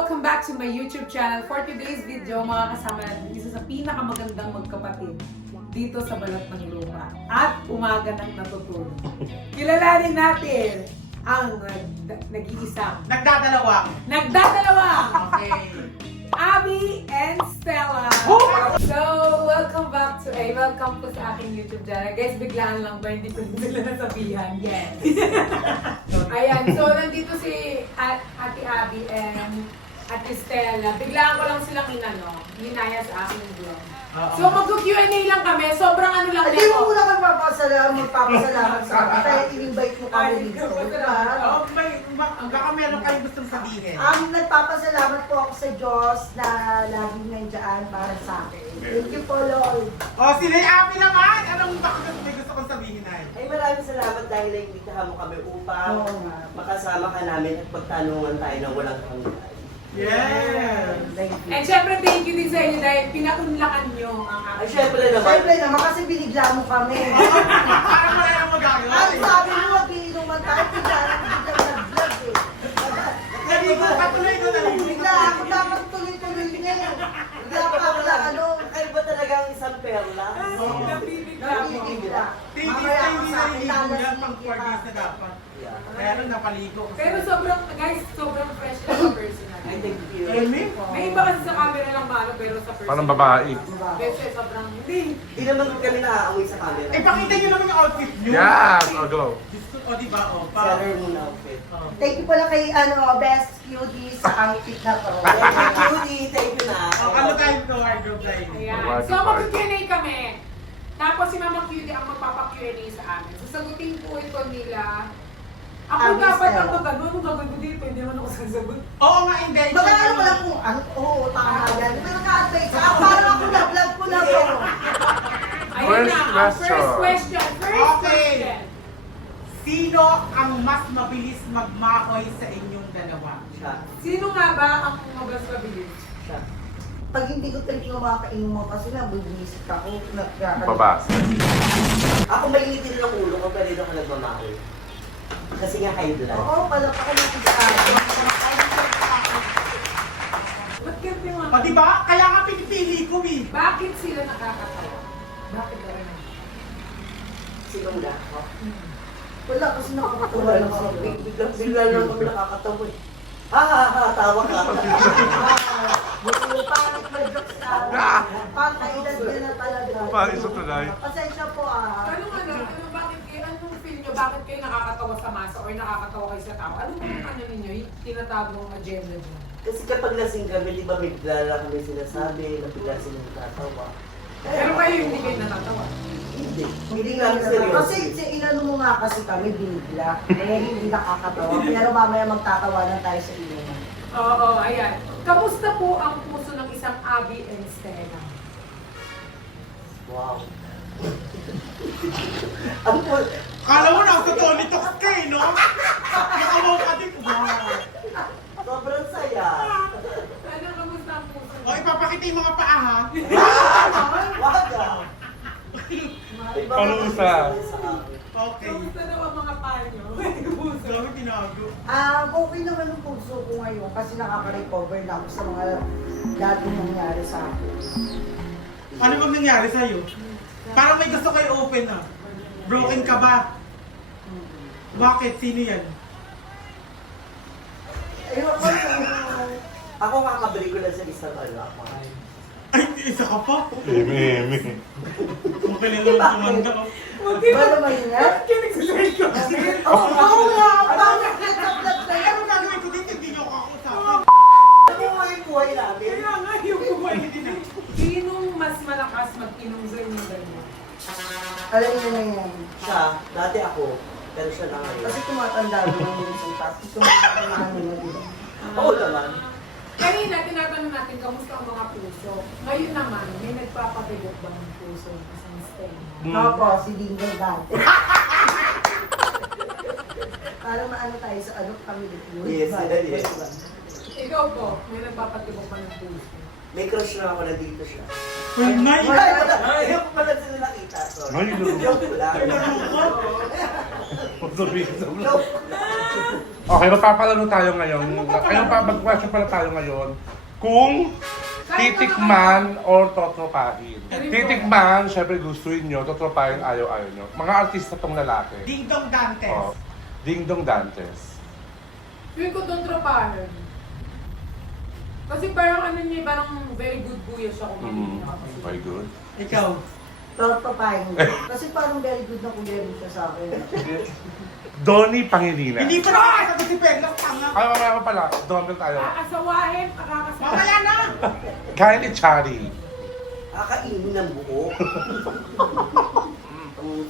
welcome back to my YouTube channel. For today's video, mga kasama natin isa sa pinakamagandang magkapatid dito sa balat ng lupa at umaga ng natutulog. Kilalanin natin ang nag-iisang Nagdadalawa. Okay. Abby and Stella. So, welcome po sa aking YouTube channel. Guys, biglaan lang ba? Hindi ko sila nasabihan. Yes. Ayan, so nandito si Ate Abby and Ate Stella. Biglaan ko lang silang hinaya sa aking vlog. So, mag-Q&A lang kami. Sobrang ano lang Hindi mo muna kang magpapasalamat sa akin. Kaya in-invite mo kami dito. Baka meron kayong gustong sabihin. Nagpapasalamat po ako sa Diyos na laging nandiyan para sa akin. Thank you po, Lord. Si Abby naman! Anong may gusto kong sabihin ay? Ay, maraming salamat dahil naimbitahan mo kami upang Oo nga. makasama ka namin at pagtanungan tayo ng walang hanggan. Yes! Thank you. And syempre, thank you din sa inyo dahil pinaunlakan nyo ang Ay, aking syempre naman. Siyempre naman kasi binigla mo kami. Parang wala nang magagawa. Ang sabi mo, mag-iinuman tayo, bigla nag-vlog eh. Naligo ka tuloy doon, naligo Bigla ako dapat tuloy-tuloy niya eh. Bigla pa ako na Ay, ba talaga ang isang perla? nabibigla. Tingin Mamaya na ako hindi sa akin, naligo yan lalasing pang 4 days na dapat. Kaya nung napaligo ko. Pero sobrang fresh na sa personal. Ay, thank you. May iba kasi sa camera lang malo pero sa personal. Parang babae. Kasi sobrang hindi. Hindi naman kami naaamoy sa camera. Eh, pakita nyo naman yung outfit nyo. Yes! Oh, go. O, diba? O, Seller mo na outfit. Thank you pala kay Best Cuties sa outfit na to. Thank you, Judy. Thank you na. Ano tayo to, wardrobe tayo? Ayan. So mag-Q&A kami. Tapos si Mama Cutie ang magpapa-Q&A sa amin. Sasagutin po ito nila. Ako Abby dapat Stella. ang magano. Anong gagawin ko dito? Hindi naman ako sasagot. Oo nga, hindi. Magkano ko lang kung ano, oo, tama yan. May naka-advise ako, parang ako na-vlog ko lang to. Ayun First na, ang question. first question. Okay. Sino ang mas mabilis magmahoy sa inyong dalawa? Siya. Sino nga ba ang mas mabilis? Siya. Pag hindi ko talaga makakainom mo kasi nabubuisip ako. Babasa. Ako mainitin ng ulo ko pero hindi ako nagmamahal. Kasi nga kayo lang. Oo, pala pa ko natin sa Ba't ganito yung O, diba? Kaya nga pinipili ko eh. Bakit sila nakakatawa? Bakit ba rin? Sino na ako? Wala kasi nakakatuwa Wala lang lang sa ako. Bigla lang kami nakakatawa eh. Tawa ka. Pangit na jokes na. Pangkailan ka na talaga. Pangit sa tunay. Pasensya po Bakit kayo, anong feel nyo? Bakit kayo nakakatawa sa masa or nakakatawa kayo sa tao? Ano bang ano ninyo? Yung tinatawag agenda nyo? Kasi kapag lasing kami, di ba may bigla lang kami sinasabi, na bigla sila natatawa. Pero kayo hindi kayo natatawa. Hindi. Hindi namin seryoso. Kasi inano mo nga kasi kami binigla. Hindi nakakatawa. Pero mamaya magtatawanan tayo sa inuman. Oo, ayan. Kamusta po ang puso ng isang Abby and Stella? Wow. Ang po, Kala mo na, sa Tony Talks ka eh, no? Nakawaw ka din. Wow. sobrang saya. Ano, kamusta ang puso? O, ipapakita yung mga paa, ha? Wag ah. May mga Parusa. sa amin. Okay. Kamusta daw ang mga panyo? Puso. Grabe, tinago. Okay naman ang puso ko ngayon kasi nakaka-recover na ako sa mga dating nangyari sa akin. Ano bang nangyari sa'yo? Parang may gusto kayo open, ah. Broken ka ba? Bakit? Sino yan? Ayoko Ako kakabili ko lang sa isang ako. Ay, isa ka pa? Eme. Okay lang naman tumanda ka. ba naman yan? Kinikilig ko. Oo nga! Bakit nagka-vlog na yan? Ano gagawin ko dito? Hindi niyo ako kausapan. Ano mo yung buhay namin? Kaya nga yung buhay nila. Sinong mas malakas mag-inom sa inyo dalawa? Alam niyo na yan. Siya, dati ako. Pero siya na ngayon. Kasi tumatanda mo ng minsan tapos tumatanda mo na dito. Oo naman. Kanina, tinatanong natin kamusta ang mga puso. Ngayon naman, may nagpapabigot ba ng puso ng isang Stella? Opo, si Dingle dati. Para maano tayo sa ano kami dito. Yes, yes. Ikaw po, may nagpapatibok ba ng puso? May crush na ako na dito siya. Uy, Nay! Ay, wala. Ayaw ko pala sila nakita. Sorry. Ay, no. Joke ko lang. Ay, nalungkot. Pagsabihin sa vlog. Joke. Okay, magpapalaro tayo ngayon. Mag-question pala tayo ngayon. Kung titikman or totropahin. Titikman, syempre gustuin nyo. Totropahin, ayaw-ayaw nyo. Mga artista tong lalaki. Ding Dong Dantes. Oh, Ding Dong Dantes. Feeling ko doon tropahan. Kasi parang ano niya, parang very good kuya siya kung Very good. Ikaw. Tortopahin. Kasi parang very good na kuya rin siya sa akin. Donnie Pangilinan. Hindi pa nakakasagot si Perlas, tanga. Ay, mamaya pa pala. Donald tayo. Kakasawahin, kakakasawahin. Mamaya na! Kylie Chari. Kakainin ng buo.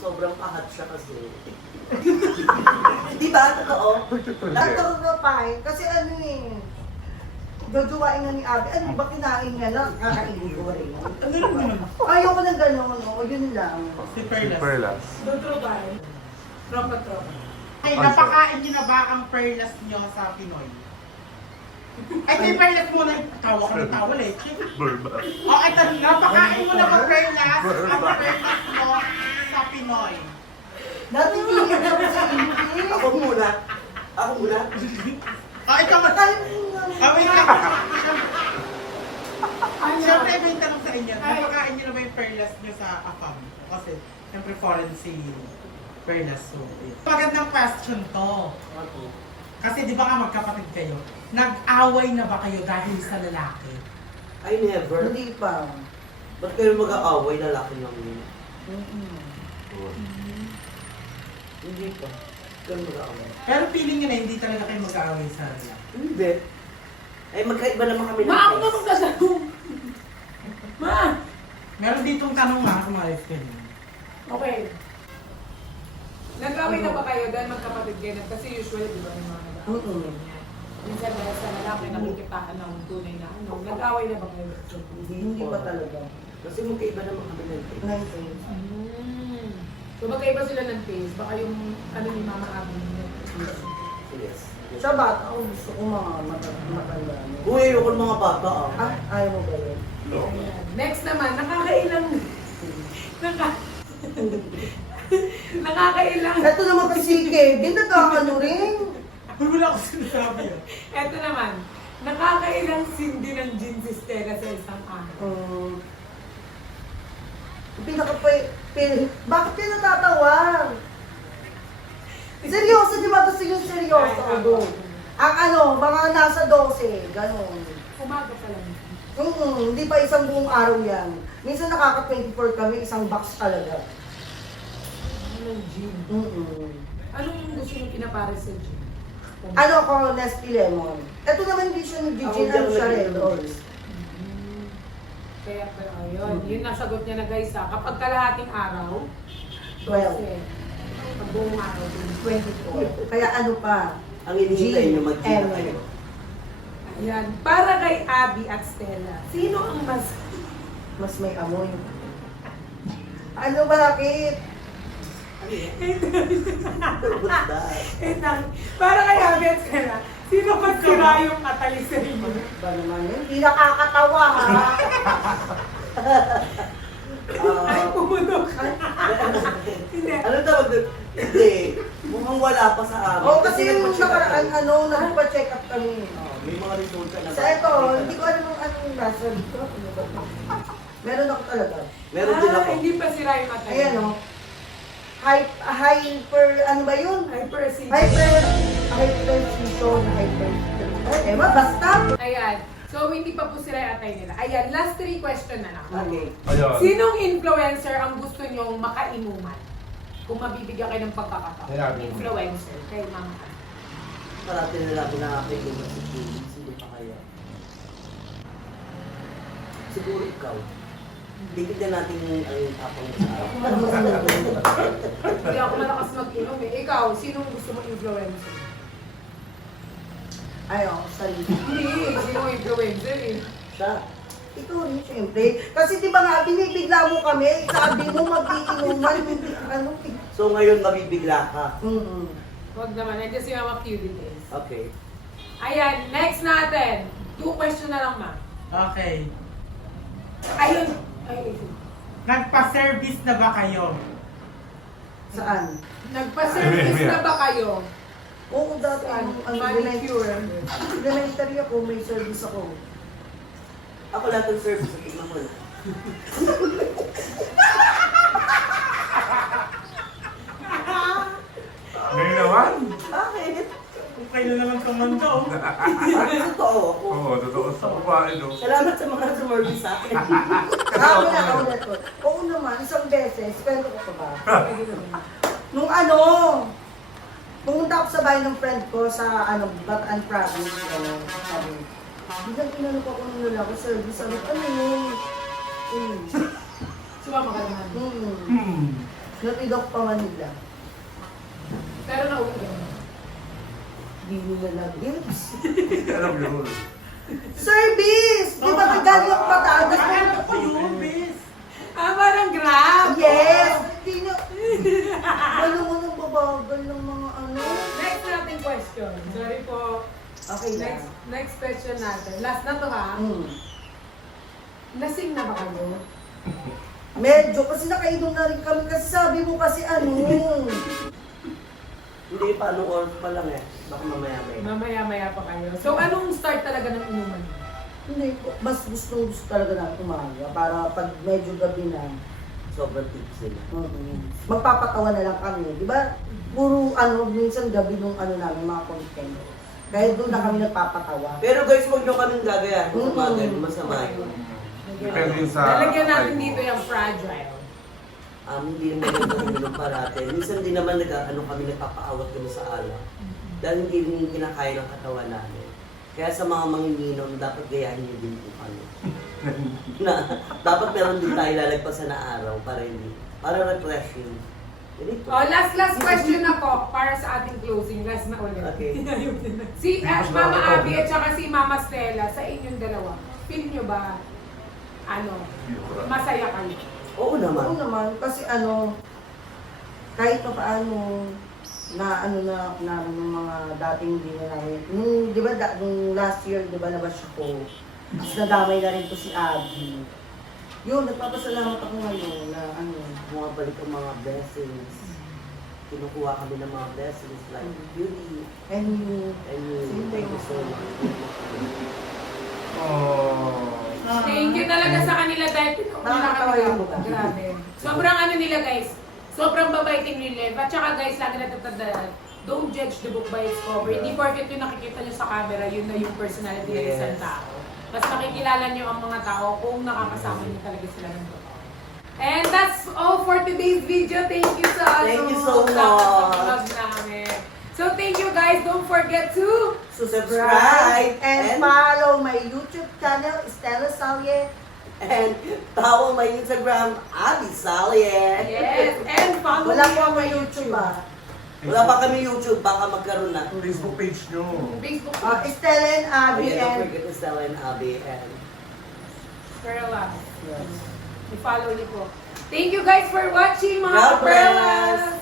Sobrang pahat siya kasi. Di ba? Totoo? Tortopahin. Kasi ano eh. Gaduwain nga ni Abby. Ano ba kinain niya lang? Kakainin ko rin. Ano lang naman? Ayoko na gano'n. O, yun lang. Si Si Perlas. Perlas. Doon tropahan. Tropa-tropa. Ay, napakain niyo na ba ang Perlas niyo sa Pinoy? Ay, si Perlas muna. Tawa ka ng tawa eh. Burba. O, ito, napakain mo na ba Perlas ang Perlas mo sa Pinoy? Natigil na ako sa hindi. Ako muna. Ako muna. O, ikaw mo. Kaya mo nga. Wait lang. Siyempre, may tanong sa inyo. Napakain niyo na ba yung Perlas niyo sa AFAM? Kasi, siyempre, foreign si Perlas. So, magandang question to. Kasi di ba nga magkapatid kayo? Nag-away na ba kayo dahil sa lalaki? I never. Hindi pa. Ba't kayo mag-aaway? Lalaki lang yun. Hindi pa. Kayo mag-aaway. Pero feeling nyo na hindi talaga kayo mag-aaway sa lalaki. Hindi. Ay, magkaiba naman kami ng Ma, ako taste. naman kasagot. Ma! Meron ditong tanong mga kumalis ka niyo. Okay. Nag-away na ba kayo dahil magkapatid kayo? Kasi usually, di ba, may mga nag-away. Minsan dahil sa lalaki, nakikitaan ng tunay na ano. Nag-away na ba kayo? Hindi pa talaga. Kasi magkaiba naman kami ng taste. 19. So magkaiba sila ng taste. Baka yung ano ni Mama Abby yung taste. Yes. Sa bata, ako gusto ko mga matanda. Uy, ayoko ng mga bata ah. Ah, ayaw mo ba yun? Ayan. Next naman, nakakailang... Nakakailang... Ito naman kasi Kevin, nagkakano rin. Wala ko sinasabi ah. Eto naman, nakakailang sindi ng jeans si Stella sa isang araw. Bakit ka natatawa? Seryoso, di ba? Gusto yung seryoso. Ang ano, mga nasa 12, gano'n. Umaga pa lang. Hindi pa isang buong araw yan. Minsan nakaka-24 kami, isang box talaga. Anong gin? Anong gusto yung pinapares sa gin? Ano ko, Nestle Lemon. Ito naman hindi siya nag-gin, ano siya red horse. Kaya pero ayun, yun nasagot niya na guys ha. Kapag kalahating araw, 12. Pag buong araw, 24. Kaya ano pa? Ang hinihintay nyo, mag-gin na kayo. ayan. Para kay Abby at Stella, sino ang Mas may amoy. Ano, bakit? What's that? para kay Abby at Stella, sino mas sira yung katalis sa inyo? Ba naman yun? Hindi nakakatawa, ha? Ay, pumutok. Hindi. Ano tawag doon? Hindi. Mukhang wala pa sa amin. Oo, kasi yung nagpa-check up nakaraan, kami. nagpa-check up kami. May mga resulta na. Sa ito, hindi ko alam kung anong nasa dito. Meron ako talaga. Meron din ako. Hindi pa sira yung katalis. Ayan, o. Hyper, ano ba yun? Hypersensitive. Hypertension, basta. Ayan. So, hindi pa po sila yung atay nila. Ayan, last 3 question na lang. Okay. Ayun. Sinong influencer ang gusto nyong makainuman? Kung mabibigyan kayo ng pagkakataon. Ayan. Influencer. Kay Mama. Parati na natin nakakailan si Julie. Sino pa kaya? Siguro ikaw. Bigyan natin ang tapang mo sa akin. Hindi ako malakas mag-inom eh. Ikaw, sinong gusto mong influencer? Ayaw, sarili. Hindi, sinong influencer eh. Siya. Ito rin, syempre. Kasi di ba nga, binibigla mo kami, sabi mo mag-iinuman, ano, So ngayon mabibigla ka. Huwag naman, nandiyan si Mama Cubities. Okay. Ayan, next natin. 2 question na lang, ma. Okay. Ayun. Ay, Nagpa-service na ba kayo? Saan? nagpa-service na ba kayo Oo, dati Saan? ang Manicure. elementary ako, may service ako. Ako lahat ng service sa tignan mo na. Ngayon naman. Bakit? Kung kayo naman kamanda, oh. Ano totoo ako? Oo, totoo sa babae, no? Salamat sa mga sumurvey sa akin. Wala ako na to. Oo naman, isang beses, kwento ko pa ba? Nung pumunta ako sa bahay ng friend ko sa Bataan Province. Sabi, biglang tinanong ko kung nila ako service. Sabi, ano yun? Sumama ka naman. Natid ako pa Manila. Pero nauwi ka. Di nila nag-gives. Alam yun. Service! Di ba galing ako Batangas? Ano ko yun, bis? Ah, parang grab! Yes! Hindi nyo. Alam mo nang babagal ng mga ano. Next nating question. Sorry po. Okay na. Next question natin. Last na to ha. Lasing na ba kayo? Medyo, kasi nakainom na rin kami. Kasi sabi mo kasi Hindi pa, anong oras pa lang eh. Baka mamaya-maya. Mamaya-maya pa kayo. So, anong start talaga ng inuman? Hindi, mas gusto talaga na umaga para pag medyo gabi na, Sobrang tips sila. magpapatawa na lang kami. Di ba? Puro minsan gabi nung namin, mga content. Kaya doon na kami nagpapatawa. Pero guys, huwag nyo kaming gagayahin sa umaga. Masama yun. Depende yun sa... Lalagyan natin dito yung fragile. Hindi naman nagkakulong parate. Minsan din naman kami nagpapaawat kami sa alak. Dahil hindi rin kinakaya ng katawan namin. Kaya sa mga manginginom, dapat gayahin nyo din po kami. Dapat meron din tayo lalagpasan na araw para refreshing. Ganito. Oh, last question ako para sa ating closing. Last na ulit. Okay. Si Mama Abby at saka si Mama Stella, sa inyong dalawa, feel nyo ba, masaya kayo? Oo naman. Oo naman, kasi kahit pa paano, namin yung mga dating hindi na namin. Di ba, nung last year, di ba, nabash ako. Tapos nadamay na rin po si Abby. Yun, nagpapasalamat ako ngayon na Bumabalik ang mga blessings. Kinukuha kami ng mga blessings like beauty. and you, And thank you so much. Oh. Thank you talaga sa kanila dahil pinuuna Nakakatawa kami. yung mukha. Grabe. Sobrang nila guys. Sobrang babaiting nila. At saka guys, lagi natatandaan, don't judge the book by its cover. Hindi porket yung nakikita nyo sa camera, yun na yung personality ng isang tao. Mas nakikilala nyo ang mga tao kung nakakasama nyo talaga sila ng totoo. And that's all for today's video. Thank you Thank you so much. Namin. So thank you guys. Don't forget to Subscribe and follow my YouTube channel, Stella Salye. and follow my Instagram, Abby Salye. yes, and follow Wala me po on ako my YouTube Wala pa kami YouTube, baka magkaroon na. Facebook page nyo. Facebook. Stella and Abby Don't and... forget to Stella and Abby and Perlas. Yes. I-follow niyo po. Thank you guys for watching mga God bless. Perlas!